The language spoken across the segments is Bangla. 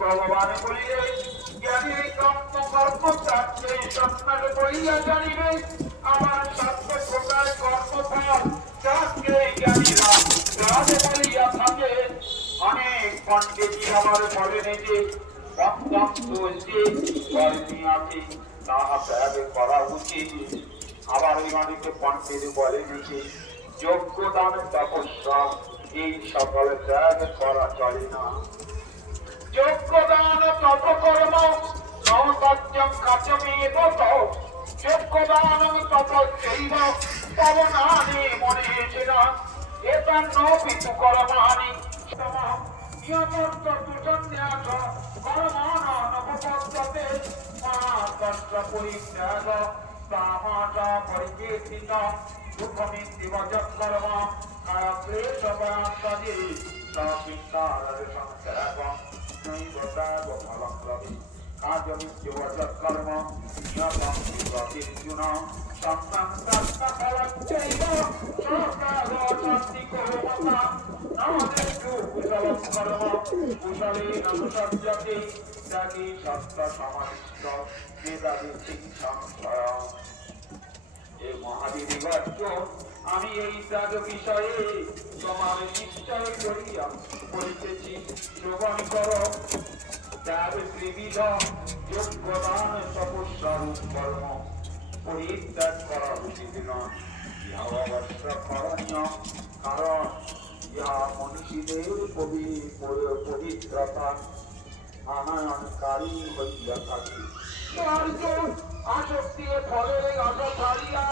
ভগবান বলিয়ে জ্ঞানী কর্মচারকে স্বপ্নের বলিয়া জানিবে আমার সত্য প্রকার কর্মফল যাকে জ্ঞানীরা রাজ বলিয়া থাকে। অনেক পণ্ডিত আমার বলেন যে পঞ্চম তুলসী কর্মিয়াতে তাহা ত্যাগ করা উচিত। আবার ওই অনেকে পণ্ডিত বলেন যে যোগ্যদান তপস্যা এই সকল ত্যাগ করা চলে না। যোগ্যদান তপকর্ম নৌকার্যম কাচমেব যোগ্যদান তপস্যৈব পবনানি মনীষিণা এতন্ন পিতু কর্মাণি নিয়মন্ত তুষন্যাস কর্মাণনবপদ্যতে মাতস্য পরিত্যাগ তামাস পরিকীর্তিত দুঃখমিত্যেব যৎকর্ম কায়ক্লেশপরান্তরে সবিন্দার সংস্কারং নৈবতাব ফলক্রমে কার্যমিত্যেব যৎকর্ম নিয়তং বিপ্রতির্জুন সম্যং তত্ত্বফলচ্চৈব সকাগতন্তিকো মতা নাদেষু কুশলং কর্ম কুশলেনানুসজ্জতে ত্যাগে সত্য সমাদিষ্ট মেধাবী সংশয়ং। এ মহাবীরবর্য আমি এই ত্যাগ বিষয়ে তোমার নিশ্চয় করিয়া বলিতেছি, শ্রবণ কর। ত্যাগ ত্রিবিধ যোগ্যদান তপস্যারূপ কর্ম পরিত্যাগ করা উচিত নয়। ইহা অবশ্য করণীয়, কারণ ইহা মনীষীদের পবিত্রতা আনয়নকারী হইয়া থাকে। আসক্তি ফলের আশা ছাড়িয়া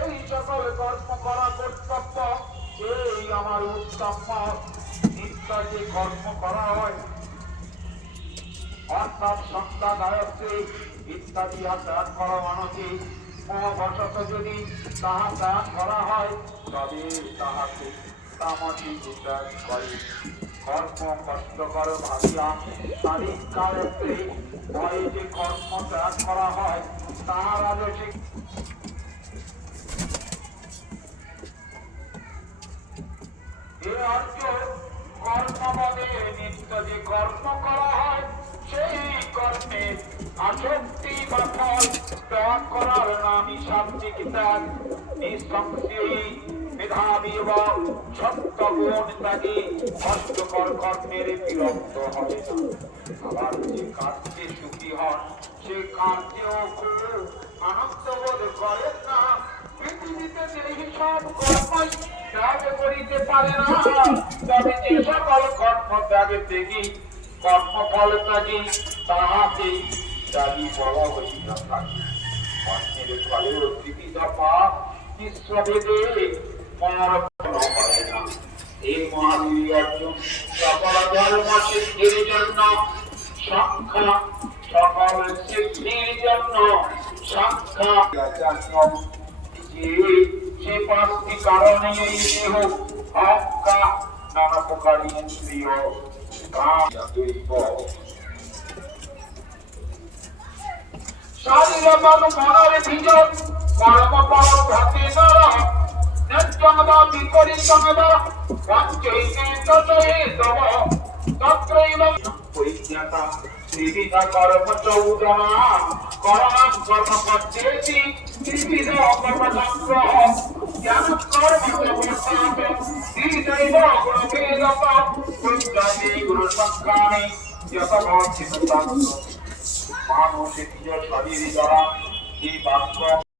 এই সকল কর্ম করা কর্তব্য, এই আমার উত্তম মত। নিত্য যে কর্ম করা হয় অর্থাৎ সন্ধ্যা গায়ত্রী ইত্যাদি ত্যাগ করা মানসে মহাবশত যদি তাহা ত্যাগ করা হয় তবে তাহাকে তামসিক ত্যাগ করে। কর্ম কষ্টকর ভাবিয়া শারীরিক গায়ত্রী ভয়ে যে কর্ম ত্যাগ করা হয় তাহার আদর্শিক কর্মবদে নিত্য যে কর্ম করা হয় সেই কর্মে আসক্তি বা ফল ত্যাগ করার নামই সাত্বিক ত্যাগ। নিঃসংশয়ী মেধাবী বা সত্যগুণ ত্যাগী কষ্টকর কর্মের বিরক্ত হবে না। আবার যে কার্যে সুখী হন সে কার্যেও খুব আনন্দ বোধ করেন না। পৃথিবীতে সেই সব কর্মই ত্যাগ করিতে পারে না, তবে যে সকল কর্ম ত্যাগে ত্যাগী কর্মফল ত্যাগী তাহাকে ত্যাগী বলা হইয়া থাকে। কর্মের ফলেও বিবিধ পাপ বিশ্বভেদে মনোরক্ষণ হয় না। এই মহাবীর অর্জুন সকল ধর্ম সিদ্ধির জন্য সংখ্যা সকল সিদ্ধির জন্য সংখ্যা সে পাঁচটি কারণে এই দেহ অহংকা নানা প্রকার ইন্দ্রিয় শারীর মনের ভিজন কর্ম কর্ম ঘটে নর নির্জনবা বিপরীতনবা পঞ্চৈতে ততয়ে তব তত্রৈব পরিজ্ঞাতা ত্রিবিধ কর্ম চৌদনা করণাং কর্ম পদ্ধতি ত্রিবিধ কর্ম সংগ্রহ জ্ঞান কর্ম প্রবর্তনাৎ ত্রিদৈব গুণভেদক পুণ্যাদি গুণসংখ্যানি যত ভক্তিত মানুষের নিজ শরীর দ্বারা এই বাক্য